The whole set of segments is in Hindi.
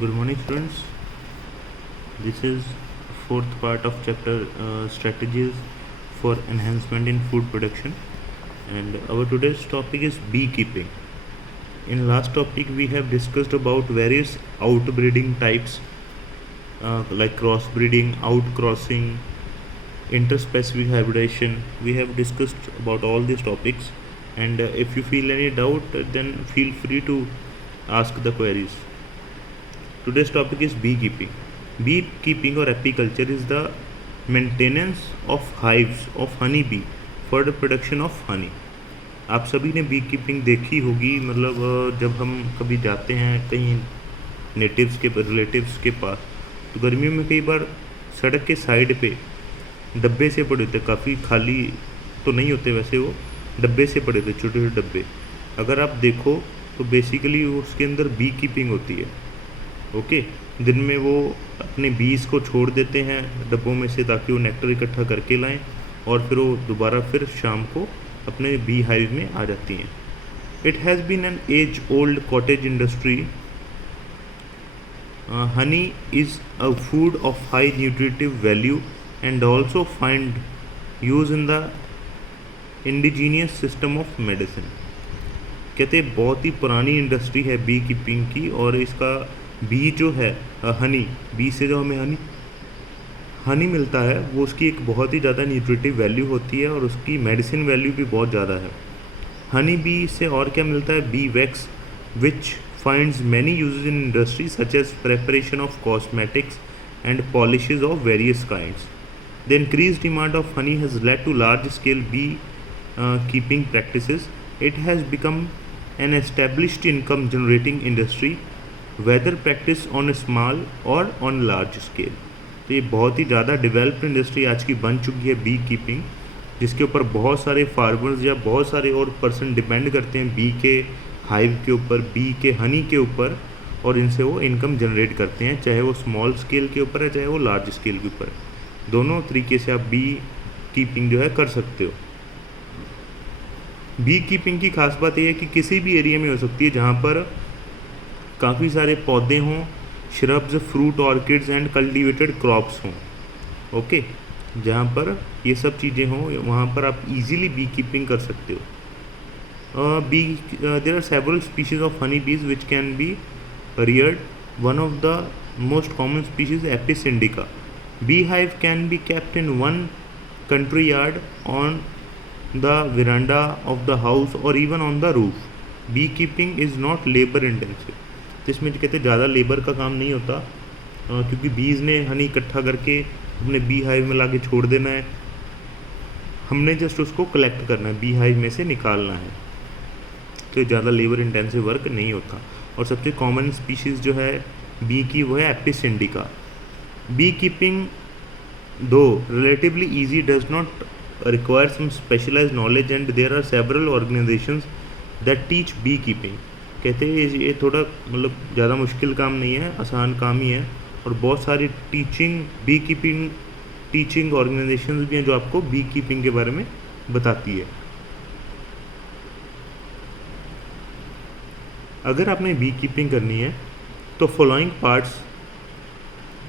Good morning, students. This is fourth part of chapter strategies for enhancement in food production, and our today's topic is beekeeping. In last topic, we have discussed about various outbreeding types like crossbreeding, outcrossing, interspecific hybridization. We have discussed about all these topics, and if you feel any doubt, then feel free to ask the queries. Today's topic is beekeeping. Beekeeping or apiculture is the maintenance of hives of honey bee for the production of honey. आप सभी ने बी कीपिंग देखी होगी, मतलब जब हम कभी जाते हैं कहीं नेटिव्स के रिलेटिव्स के पास, तो गर्मियों में कई बार सड़क के साइड पे डब्बे से पड़े होते, काफ़ी खाली तो नहीं होते वैसे, वो डब्बे से पड़े थे, छोटे छोटे डब्बे। अगर आप देखो तो बेसिकली उसके अंदर बी कीपिंग होती है। ओके, दिन में वो अपने बीज को छोड़ देते हैं डब्बों में से ताकि वो नेक्टर इकट्ठा करके लाएं, और फिर वो दोबारा फिर शाम को अपने बी हाइव में आ जाती हैं। It has been an age old cottage industry. Honey is a food of high nutritive value and also find use in the indigenous system of medicine. कहते हैं बहुत ही पुरानी इंडस्ट्री है बी कीपिंग की, और इसका बी जो है हनी, बी से जो हमें हनी मिलता है वो उसकी एक बहुत ही ज़्यादा न्यूट्रिटिव वैल्यू होती है, और उसकी मेडिसिन वैल्यू भी बहुत ज़्यादा है। हनी बी से और क्या मिलता है, bee wax which finds many uses in industry such as preparation of cosmetics and polishes of various kinds. The increase demand of honey has led to large scale beekeeping practices. It has become an established income generating industry whether practice on small और ऑन लार्ज स्केल। तो ये बहुत ही ज़्यादा डेवलप्ड इंडस्ट्री आज की बन चुकी है बी कीपिंग, जिसके ऊपर बहुत सारे फार्मर्स या बहुत सारे और पर्सन डिपेंड करते हैं बी के हाइव के ऊपर, बी के हनी के ऊपर, और इनसे वो इनकम जनरेट करते हैं, चाहे वो स्मॉल स्केल के ऊपर है चाहे वो लार्ज स्केल के ऊपर। दोनों तरीके से आप बी कीपिंग जो है कर सकते हो। बी कीपिंग की खास बात यह है कि किसी भी एरिया में हो सकती है जहाँ पर काफ़ी सारे पौधे हों, shrubs, fruit, orchids and cultivated crops हों। ओके, जहाँ पर ये सब चीज़ें हों वहाँ पर आप इजीली बी कीपिंग कर सकते हो। There are several species of honey bees which can be reared. One of the most common species Apis indica. Bee hive can be kept in one country yard, on the veranda of the house और even on the roof. Bee keeping is not labour intensive. जिसमें कहते ज़्यादा लेबर का काम नहीं होता, क्योंकि बीज ने हनी इकट्ठा करके अपने बी हाइव में लाके छोड़ देना है, हमने जस्ट उसको कलेक्ट करना है, बी हाइव में से निकालना है। तो ज़्यादा लेबर इंटेंसिव वर्क नहीं होता। और सबसे कॉमन स्पीशीज़ जो है बी की वो है Apis indica. Beekeeping though relatively easy does not require some specialised knowledge and there are several organisations that teach beekeeping. कहते हैं ये थोड़ा मतलब ज़्यादा मुश्किल काम नहीं है, आसान काम ही है, और बहुत सारी बी कीपिंग टीचिंग ऑर्गेनाइजेशंस भी हैं जो आपको बी कीपिंग के बारे में बताती है। अगर आपने बी कीपिंग करनी है तो फॉलोइंग पार्ट्स,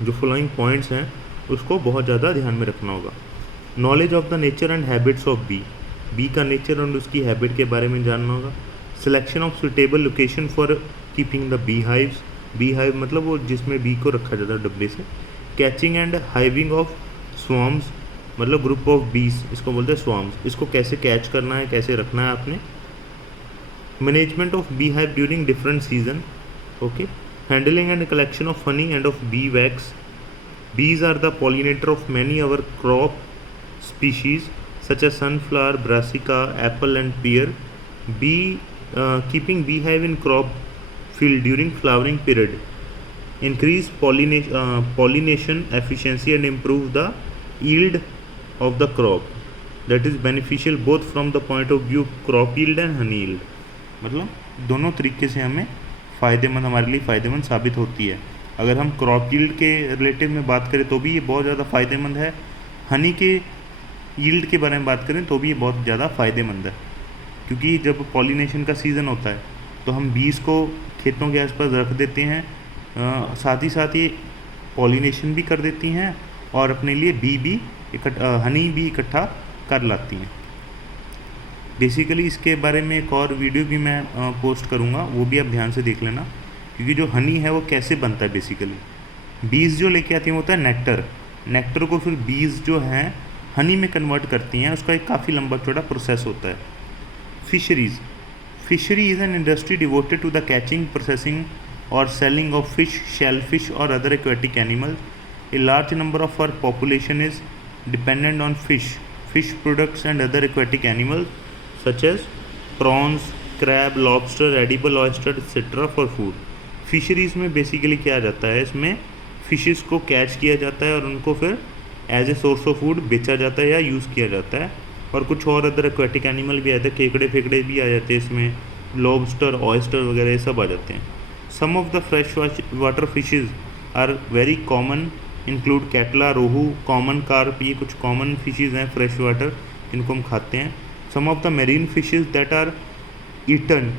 जो फॉलोइंग पॉइंट्स हैं, उसको बहुत ज़्यादा ध्यान में रखना होगा। Knowledge of the nature and habits of bee, bee का नेचर और उसकी हैबिट के बारे में जानना होगा। Selection of suitable location for keeping the beehives, beehive मतलब वो जिसमें बी को रखा जाता है डब्बे से। Catching and hiving of swarms, मतलब ग्रुप ऑफ बीज, इसको बोलते हैं स्वाम्स, इसको कैसे कैच करना है, कैसे रखना है आपने। Management of bee hive during different season. Okay, handling and collection of honey and of bee wax. Bees are the pollinator of many our crop species such as sunflower, brassica, apple and pear. Keeping beehive in crop field during flowering period increase pollination efficiency and improve the yield of the crop. That is beneficial both from the point of view crop yield and honey yield. मतलब दोनों तरीके से हमें फ़ायदेमंद, हमारे लिए फ़ायदेमंद साबित होती है। अगर हम क्रॉप यील्ड के रिलेटिव में बात करें तो भी ये बहुत ज़्यादा फ़ायदेमंद है, हनी के यील्ड के बारे में बात करें तो भी ये बहुत ज़्यादा फ़ायदेमंद है, क्योंकि जब पॉलिनेशन का सीज़न होता है तो हम बीज को खेतों के आसपास रख देते हैं साथ ही साथ ये पॉलिनेशन भी कर देती हैं और अपने लिए हनी भी इकट्ठा कर लाती हैं। बेसिकली इसके बारे में एक और वीडियो भी मैं पोस्ट करूँगा, वो भी आप ध्यान से देख लेना, क्योंकि जो हनी है वो कैसे बनता है। बेसिकली बीज जो लेके आती हैं वो होता है नेक्टर। नेक्टर को फिर बीज जो हैं हनी में कन्वर्ट करती हैं, उसका एक काफ़ी लंबा चौड़ा प्रोसेस होता है। Fishery is an industry devoted to the catching, processing और सेलिंग ऑफ फिश, शेलफिश और other aquatic animals. A large number of our population is dependent on fish products and other aquatic animals such as prawns, crab, lobster, edible oyster etcetera for food. Fisheries में बेसिकली क्या जाता है, इसमें फिशेस को कैच किया जाता है और उनको फिर as a source of food बेचा जाता है या यूज़ किया जाता है। और कुछ और अदर एक्वेटिक एनिमल भी आते हैं, केकड़े फेकड़े भी आ जाते हैं इसमें, लॉबस्टर, ऑयस्टर वगैरह ये सब आ जाते हैं। Some of the fresh water fishes are very common, include catla, rohu, common carp, ये कुछ कॉमन फिशेज हैं फ्रेश वाटर जिनको हम खाते हैं। Some of the marine fishes that are eaten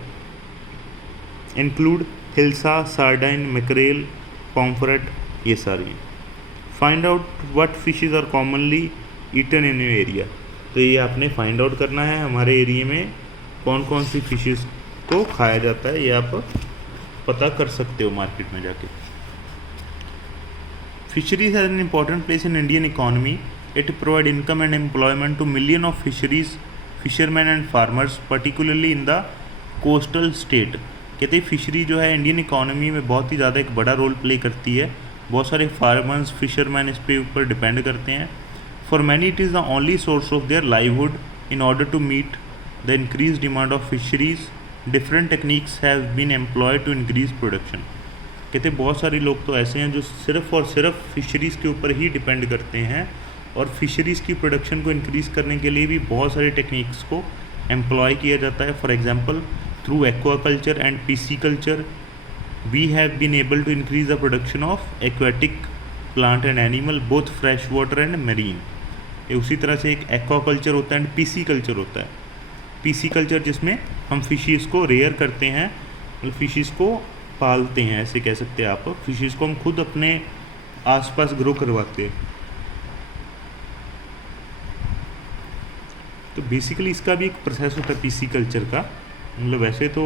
include hilsa, sardine, mackerel, pomfret, ये सारी हैं। Find out what fishes are commonly eaten in your area. तो ये आपने फाइंड आउट करना है हमारे एरिया में कौन कौन सी फिशेस को खाया जाता है, ये आप पता कर सकते हो मार्केट में जाके। Fisheries has an important place in Indian economy. It provide income and employment two million of fisherman and farmers, particularly in the coastal state. कहते हैं फिशरी जो है इंडियन इकोनॉमी में बहुत ही ज़्यादा एक बड़ा रोल प्ले करती है। बहुत सारे फार्मर्स, फिशरमैन इस पे ऊपर डिपेंड करते हैं। For many it is the only source of their livelihood. In order to meet the increase demand of fisheries, different techniques have been employed to increase production. कहते बहुत सारे लोग तो ऐसे हैं जो सिर्फ़ और सिर्फ फिशरीज़ के ऊपर ही डिपेंड करते हैं, और फिशरीज़ की प्रोडक्शन को इंक्रीज़ करने के लिए भी बहुत सारी टेक्निक्स को एम्प्लॉय किया जाता है। For example, through aquaculture and pisciculture we have been able to increase the production of aquatic plant and animal, both fresh water and marine. उसी तरह से एक एक्वाकल्चर होता है एंड पिसिकल्चर होता है। पिसिकल्चर जिसमें हम फिशेस को रेयर करते हैं, मतलब फिशेस को पालते हैं, ऐसे कह सकते हैं आप। फिशेस को हम खुद अपने आसपास ग्रो करवाते हैं। तो बेसिकली इसका भी एक प्रोसेस होता है पिसिकल्चर का। मतलब वैसे तो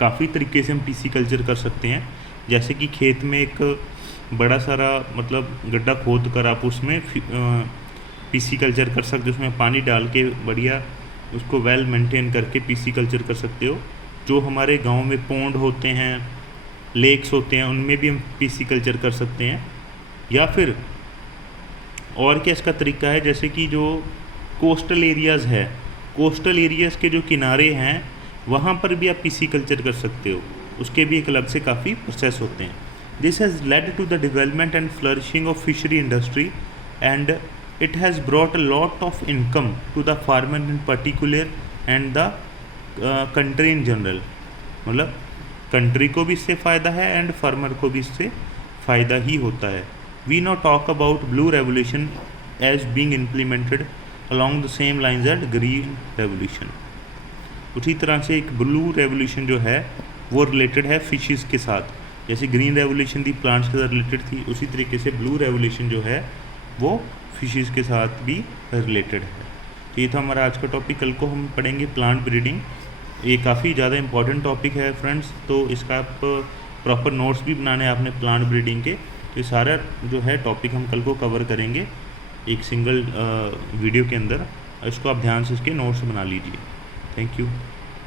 काफ़ी तरीके से हम पिसिकल्चर कर सकते हैं, जैसे कि खेत में एक बड़ा सारा मतलब गड्ढा खोद कर आप उसमें पिसिकल्चर कर सकते हो। उसमें पानी डाल के बढ़िया उसको वेल मेंटेन करके पिसिकल्चर कर सकते हो। जो हमारे गांव में पौंड होते हैं, लेक्स होते हैं, उनमें भी हम पिसिकल्चर कर सकते हैं। या फिर और क्या इसका तरीका है, जैसे कि जो कोस्टल एरियाज़ है, कोस्टल एरियाज़ के जो किनारे हैं वहाँ पर भी आप पिसिकल्चर कर सकते हो। उसके भी एक अलग से काफ़ी प्रोसेस होते हैं। This has led to the development and flourishing of fishery industry and it has brought a lot of income to the farmer in particular and the country in general। मतलब कंट्री को भी इससे फ़ायदा है एंड फार्मर को भी इससे फ़ायदा ही होता है। We now talk about blue revolution as being implemented along the same lines at green revolution. उसी तरह से एक ब्लू रेवोल्यूशन जो है वो रिलेटेड है फिशेस के साथ। जैसे ग्रीन रेवोल्यूशन थी प्लांट्स के साथ रिलेटेड थी, उसी तरीके से ब्लू रेवोल्यूशन जो है वो फिशेस के साथ भी रिलेटेड है। तो ये था हमारा आज का टॉपिक। कल को हम पढ़ेंगे प्लांट ब्रीडिंग। ये काफ़ी ज़्यादा इंपॉर्टेंट टॉपिक है फ्रेंड्स, तो इसका आप प्रॉपर नोट्स भी बनाने हैं आपने प्लांट ब्रीडिंग के। तो ये सारा जो है टॉपिक हम कल को कवर करेंगे एक सिंगल वीडियो के अंदर। इसको आप ध्यान से इसके नोट्स बना लीजिए। Thank you.